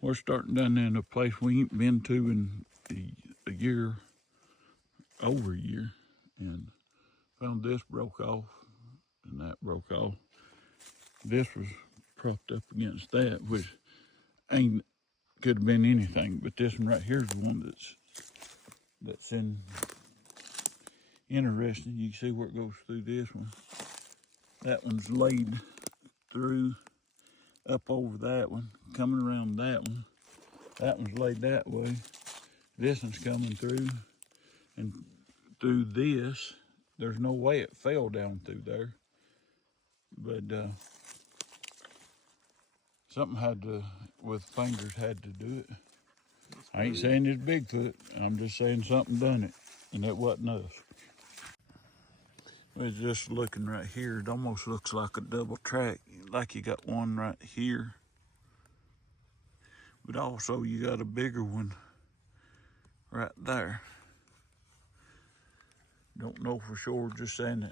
We're starting down there in a place we ain't been to in a year, over a year, and found this broke off and that broke off. This was propped up against that, which ain't could have been anything, but this one right here is the one that's interesting. You can see where it goes through this one. That one's laid through up over that one, coming around that one. That one's laid that way. This one's coming through, and through this, there's no way it fell down through there. But something had to, with fingers, had to do it. I ain't saying it's Bigfoot. I'm just saying something done it, and it wasn't us. We're just looking right here. It almost looks like a double track, like you got one right here. But also you got a bigger one right there. Don't know for sure, just saying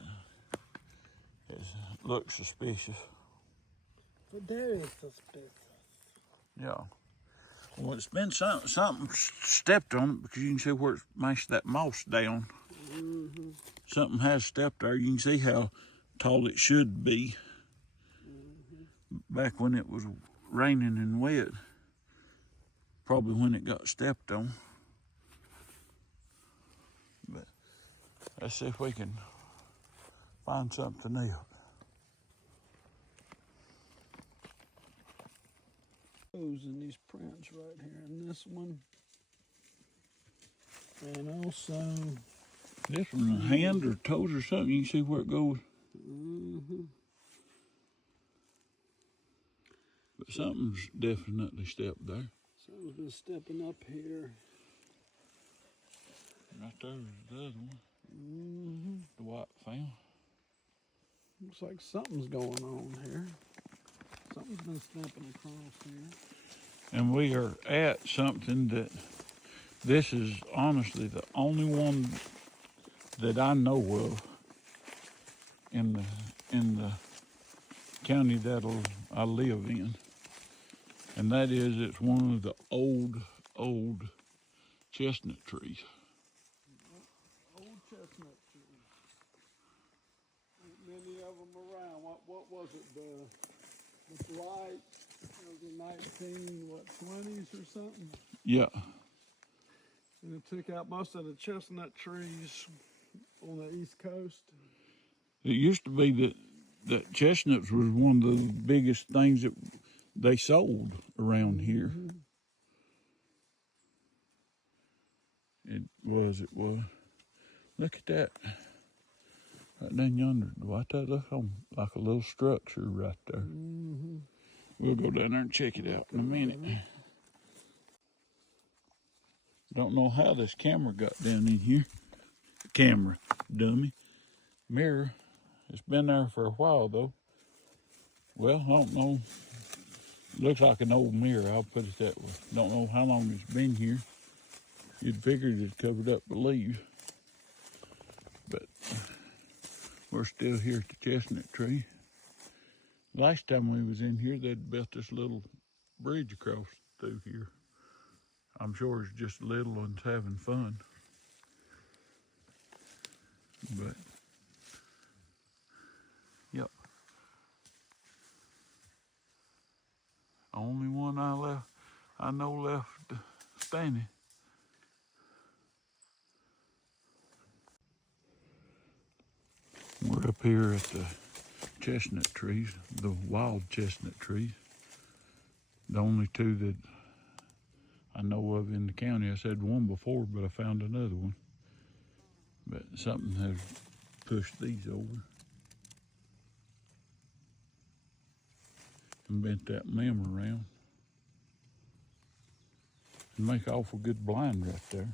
it looks suspicious. But there is suspicious. Yeah. Well, it's been something stepped on it, because you can see where it mashed that moss down. Mm-hmm. Something has stepped there. You can see how tall it should be. Back when it was raining and wet, probably when it got stepped on. But let's see if we can find something else. In these prints right here in this one, and also this one, a hand or toes or something. You can see where it goes. But something's definitely stepped there. Something's been stepping up here. Right there's the other one. The white found. Looks like something's going on here. Something's been stepping across here. And we are at something that this is honestly the only one that I know of in the county that I live in. And that is, it's one of the old chestnut trees. Old chestnut trees. Ain't many of them around. What was it? The blight of the 1920s or something? Yeah. And it took out most of the chestnut trees on the East Coast. It used to be that chestnuts was one of the biggest things that they sold around here. It was. Look at that. Right down yonder. What that look like a little structure right there. We'll go down there and check it out in a minute. Don't know how this camera got down in here. Camera, dummy. Mirror. It's been there for a while though. Well, I don't know. Looks like an old mirror, I'll put it that way. Don't know how long it's been here. You'd figured it covered up the leaves. But we're still here at the chestnut tree. Last time we was in here, they'd built this little bridge across through here. I'm sure it's just little ones having fun. But, yep. Only one I know left standing. We're up here at the chestnut trees, the wild chestnut trees. The only two that I know of in the county. I said one before, but I found another one. But something has pushed these over and bent that limb around. And make an awful good blind right there.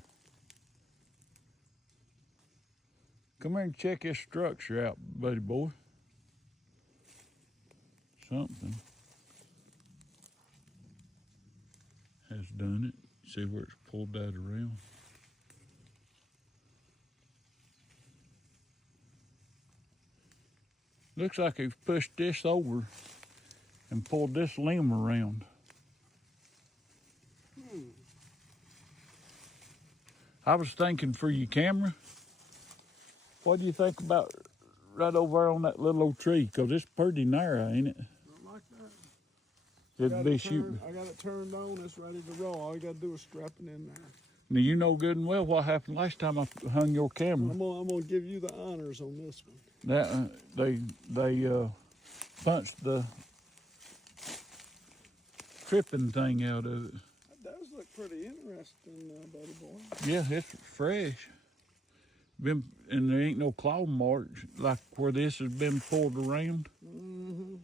Come here and check this structure out, buddy boy. Something has done it. See where it's pulled that around? Looks like he's pushed this over and pulled this limb around. I was thinking for your camera, what do you think about right over there on that little old tree? Because it's pretty narrow, ain't it? Not like that. It'd be shooting. I got it turned on. It's ready to roll. All you got to do is strap it in there. Now, you know good and well what happened last time I hung your camera. I'm gonna give you the honors on this one. That they punched the tripping thing out of it. That does look pretty interesting, buddy boy. Yeah, it's fresh. And there ain't no claw marks like where this has been pulled around. Mm-hmm.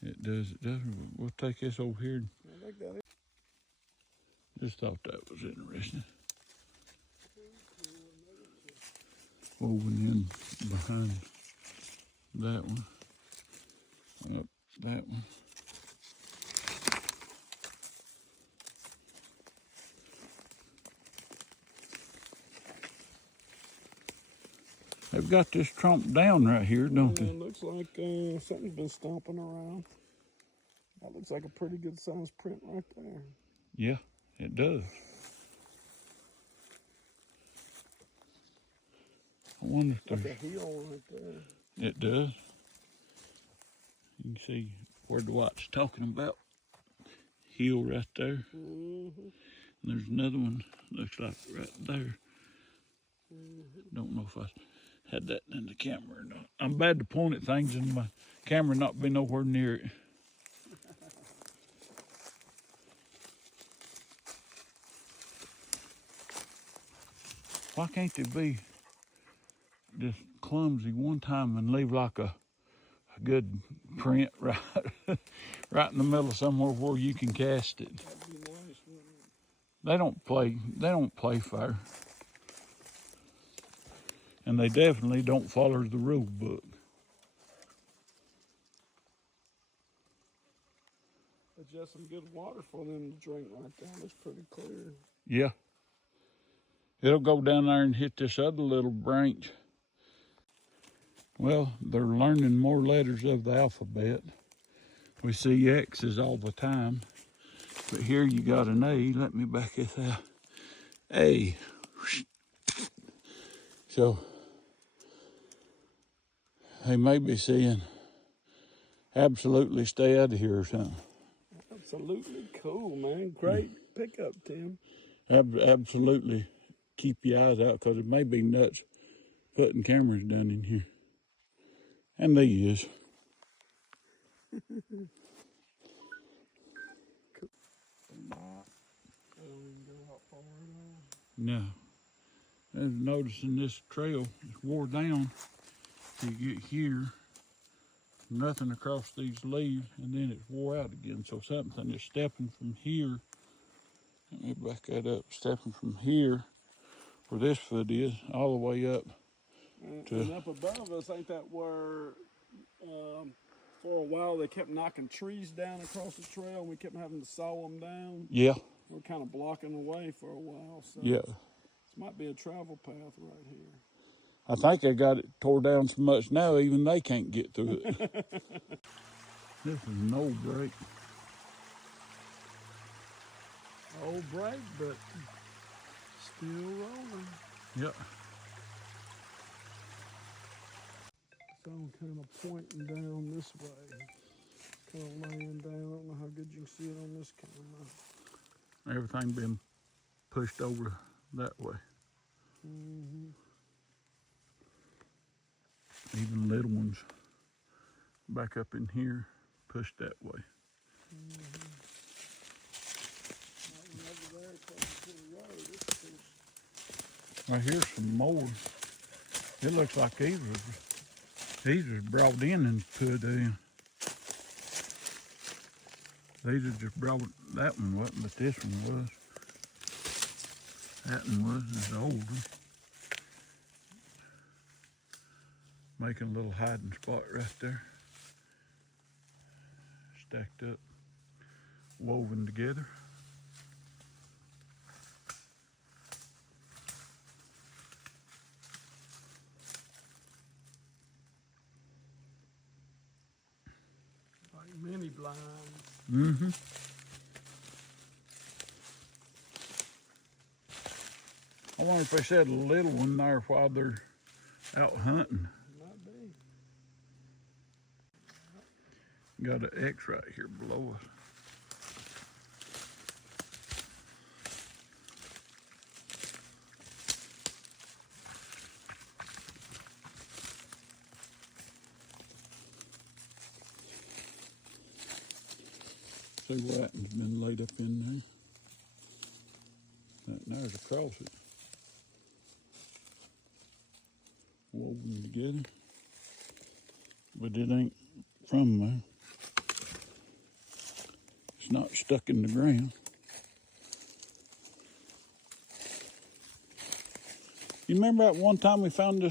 It does. We'll take this over here. I like that. Just thought that was interesting. Woven in behind that one. Up that one. They've got this trumped down right here, don't they? It looks like something's been stomping around. That looks like a pretty good sized print right there. Yeah, it does. I wonder if Like there's... a heel right there. It does. You can see where Dwight's talking about. Heel right there. Mm-hmm. And there's another one, looks like right there. Don't know if I had that in the camera or not. I'm bad to point at things and my camera not be nowhere near it. Why can't they be just clumsy one time and leave like a good print right right in the middle of somewhere where you can cast it? That'd be nice, wouldn't it? They don't play fair. And they definitely don't follow the rule book. It's just some good water for them to drink right there. It's pretty clear. Yeah. It'll go down there and hit this other little branch. Well, they're learning more letters of the alphabet. We see X's all the time. But here you got an A. Let me back this out. A. So, they may be saying, absolutely stay out of here or something. Absolutely cool, man. Great pickup, Tim. Absolutely keep your eyes out because it may be nuts putting cameras down in here. And they is. No. I was noticing this trail is wore down. You get here, nothing across these leaves, and then it's wore out again. So something is stepping from here. Let me back that up. Stepping from here, where this foot is, all the way up. And up above us, ain't that where for a while they kept knocking trees down across the trail and we kept having to saw them down? Yeah. They were kind of blocking the way for a while. So Yeah. this might be a travel path right here. I think they got it tore down so much now, even they can't get through it. This is no break. Old break, but still rolling. Yep. So I'm kind of pointing down this way. Kind of laying down. I don't know how good you can see it on this camera. Everything been pushed over that way. Mm-hmm. Even little ones back up in here, pushed that way. Mm-hmm. Over there, close to the road. It's pretty... Right here's some more. It looks like these was brought in and put in. These are just brought, that one wasn't, but this one was. That one was, it's older. Making a little hiding spot right there. Stacked up, woven together. Like mini blinds. Mm-hmm. I wonder if they set a little one there while they're out hunting. Might be. Got an X right here below us. See what has been laid up in there. There's across it. Woven together. But it ain't from there. It's not stuck in the ground. You remember that one time we found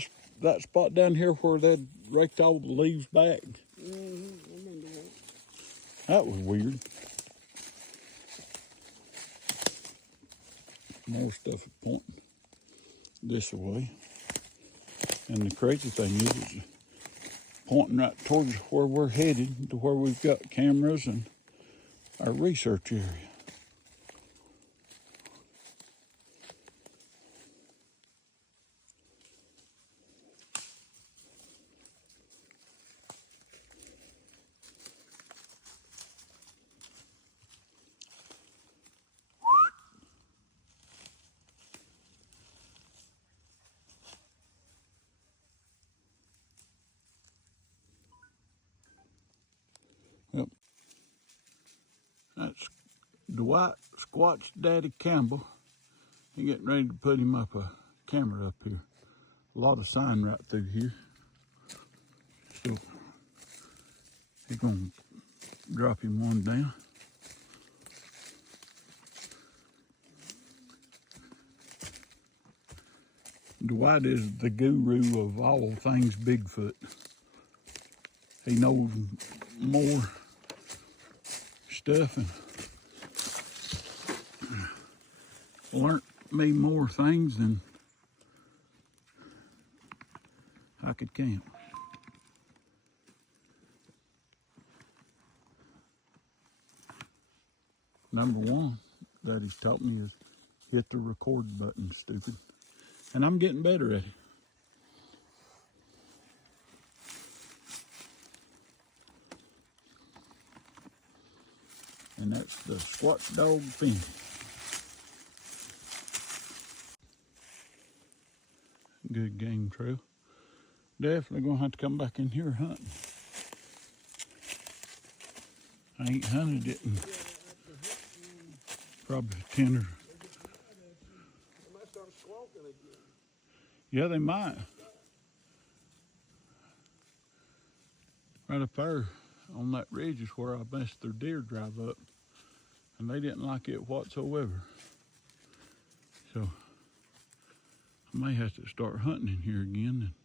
that spot down here where they'd raked all the leaves back? I remember that. That was weird. More stuff pointing this way. And the crazy thing is it's pointing right towards where we're headed, to where we've got cameras and our research area. Yep. That's Dwight Squatch Daddy Campbell. He's getting ready to put him up a camera up here. A lot of sign right through here. So he's gonna drop him one down. Dwight is the guru of all things Bigfoot. He knows more stuff and learned me more things than I could count. Number one that he's taught me is hit the record button, stupid. And I'm getting better at it. And that's the Squatch Dog Fin. Good game trail. Definitely gonna have to come back in here hunting. I ain't hunted it in probably 10 or... They might start squawking again. Yeah, they might. Right up there on that ridge is where I missed their deer drive up. And they didn't like it whatsoever. So I may have to start hunting in here again.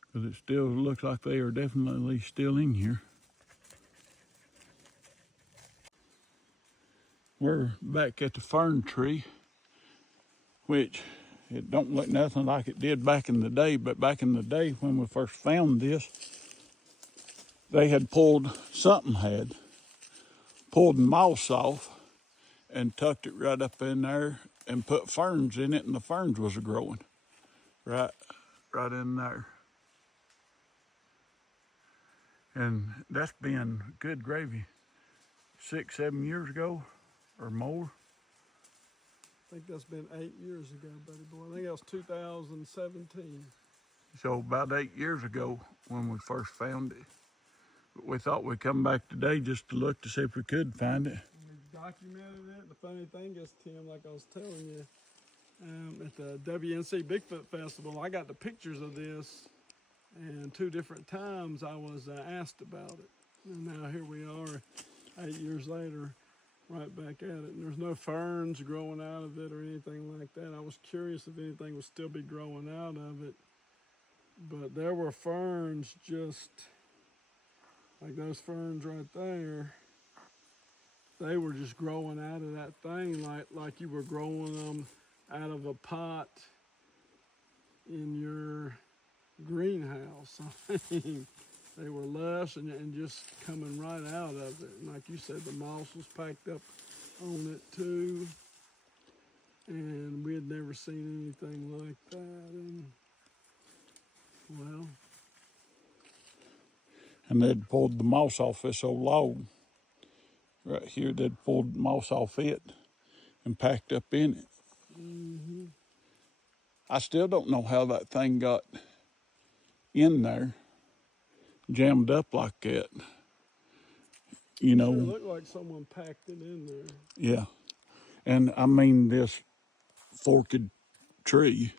Because it still looks like they are definitely still in here. We're back at the fern tree, which it don't look nothing like it did back in the day, but back in the day when we first found this, they had pulled the moss off and tucked it right up in there and put ferns in it, and the ferns was growing right in there. And that's been good gravy 6-7 years ago or more. I think that's been 8 years ago, buddy boy. I think that was 2017. So about 8 years ago when we first found it. But we thought we'd come back today just to look to see if we could find it. We documented it. The funny thing is, Tim, like I was telling you, at the WNC Bigfoot Festival, I got the pictures of this, and 2 different times I was asked about it. And now here we are, 8 years later, right back at it. And there's no ferns growing out of it or anything like that. I was curious if anything would still be growing out of it. But there were ferns just like those ferns right there. They were just growing out of that thing like you were growing them out of a pot in your greenhouse. I mean, they were lush and just coming right out of it. And like you said, the moss was packed up on it too. and we had never seen anything like that. And well, And they'd pulled the moss off this old log. Right here, they'd pulled moss off it and packed up in it. mm-hmm. I still don't know how that thing got in there, jammed up like that. You know, Sure looked like someone packed it in there. yeah. And I mean, this forked tree,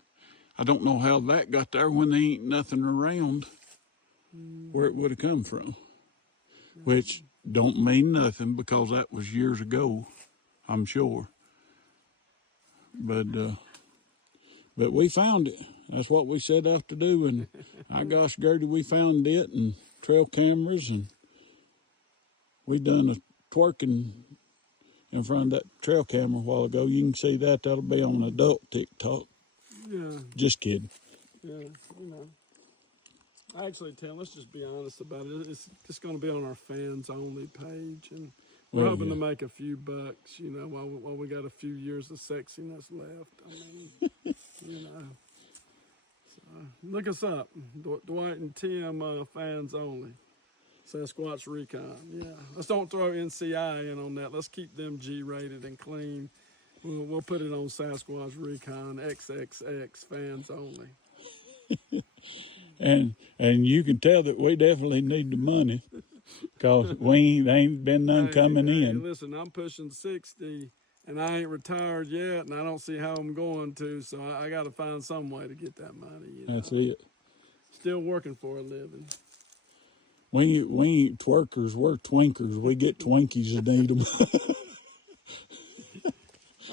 I don't know how that got there when there ain't nothing around where it would have come from. Which don't mean nothing because that was years ago, I'm sure. But we found it. That's what we set out to do. And I gosh, Gertie, we found it and trail cameras, and we done a twerking in front of that trail camera a while ago. You can see that. That'll be on adult TikTok. Yeah, Just kidding. yeah, you know. Actually, Tim, let's just be honest about it. It's just going to be on our fans only page, and we're Well, hoping yeah. to make a few bucks, you know, while we got a few years of sexiness left. I mean, you know. So, look us up, Dwight and Tim, fans only. Sasquatch Recon, yeah. Let's don't throw NCI in on that. Let's keep them G-rated and clean. We'll put it on Sasquatch Recon XXX fans only. And you can tell that we definitely need the money because ain't been none coming Hey, in. listen, I'm pushing 60 and I ain't retired yet, and I don't see how I'm going to, so I got to find some way to get that money. You know? That's it. Still working for a living. We ain't twerkers, we're twinkers. We get Twinkies and eat them.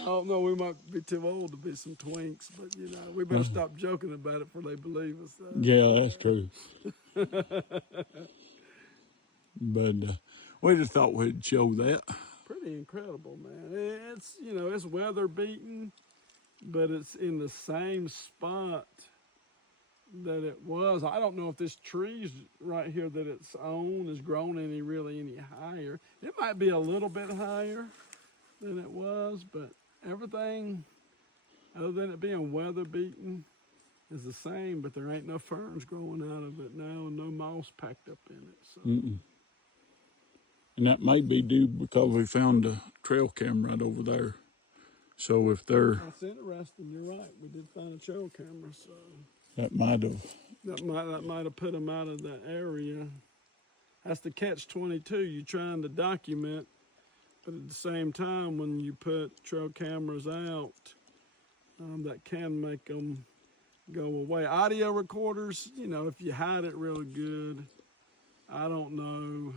I don't know, we might be too old to be some twinks, but you know, we better stop joking about it before they believe us. Yeah, that's true. But we just thought we'd show that. Pretty incredible, man. It's, you know, it's weather beaten, but it's in the same spot that it was. I don't know if this tree right here that it's on is grown any higher. It might be a little bit higher than it was, but everything other than it being weather beaten is the same, but there ain't no ferns growing out of it now and no moss packed up in it. So And that may be due because we found a trail cam right over there. So if they're, that's interesting. You're right. We did find a trail camera, so that might have. that might have put them out of that area. That's the catch-22. You're trying to document, but at the same time, when you put trail cameras out, that can make them go away. Audio recorders, you know, if you hide it real good, I don't know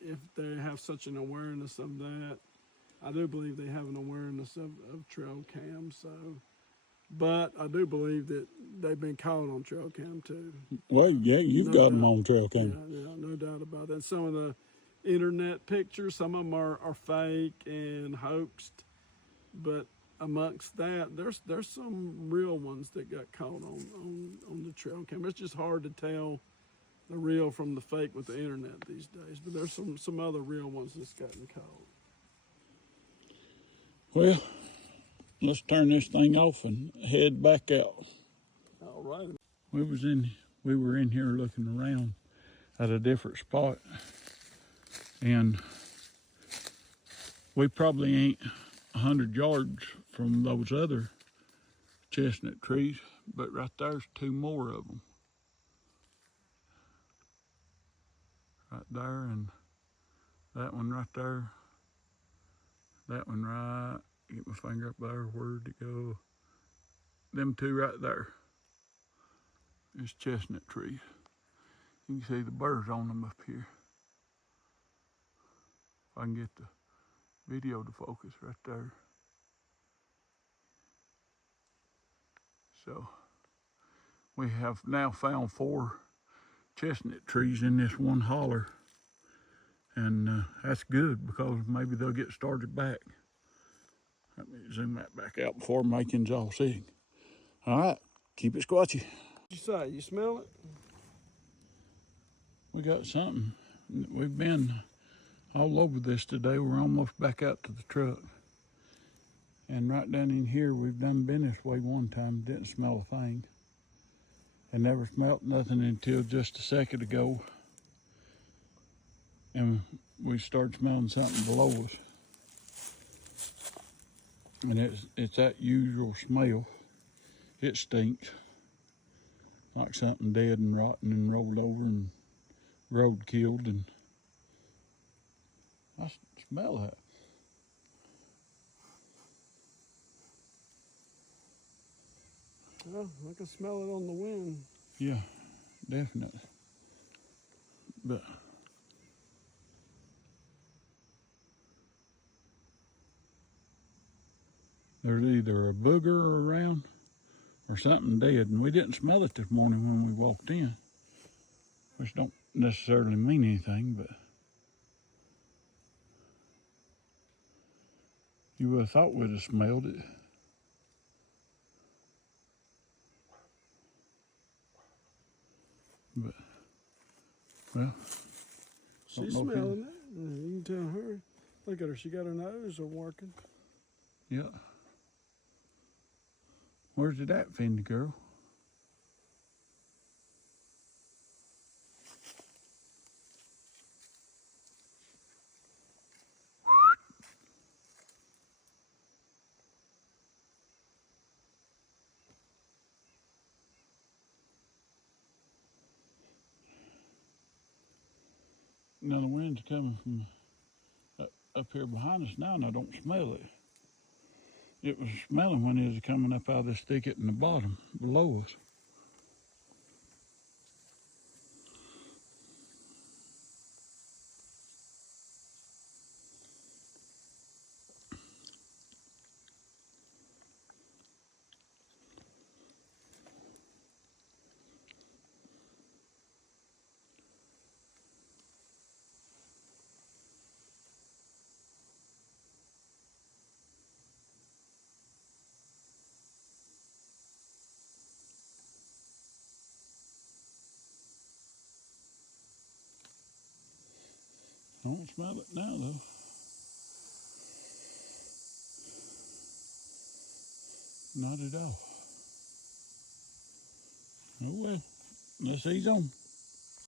if they have such an awareness of that. I do believe they have an awareness of trail cam, so. But I do believe that they've been caught on trail cam too. Well, yeah, you've got them on trail Yeah, cam. yeah, no doubt about that. And some of the internet pictures, some of them are fake and hoaxed, but amongst that, there's some real ones that got caught on the trail cam. It's just hard to tell the real from the fake with the internet these days. But there's some other real ones that's gotten caught. Well, let's turn this thing off and head back out. All right. We were in here looking around at a different spot, and we probably ain't 100 yards from those other chestnut trees, but right there's two more of them. Right there, and that one right there. That one right, get my finger up there, where'd it go? Them two right there. It's chestnut trees. You can see the birds on them up here. If I can get the video to focus right there. So we have now found 4 chestnut trees in this one holler. And that's good because maybe they'll get started back. Let me zoom that back out before making's all sick. All right, keep it squatchy. What'd you say? You smell it? We got something. We've been all over this today. We're almost back out to the truck. And right down in here, we've done been this way one time, didn't smell a thing. And never smelt nothing until just a second ago. And we started smelling something below us. And it's that usual smell. It stinks. Like something dead and rotten and rolled over and road killed. And I smell that. Well, I can smell it on the wind. Yeah, definitely. But there's either a booger around or something dead, and we didn't smell it this morning when we walked in, which don't necessarily mean anything, but you would have thought we'd have smelled it. But, well, She's know if you- smelling it. You can tell her. Look at her. She got her nose working. yeah. Where's it at, Fendi girl? Now the wind's coming from up here behind us now, and I don't smell it. It was smelling when it was coming up out of this thicket in the bottom below us. I don't smell it now, though. Not at all. Oh well, let's ease on.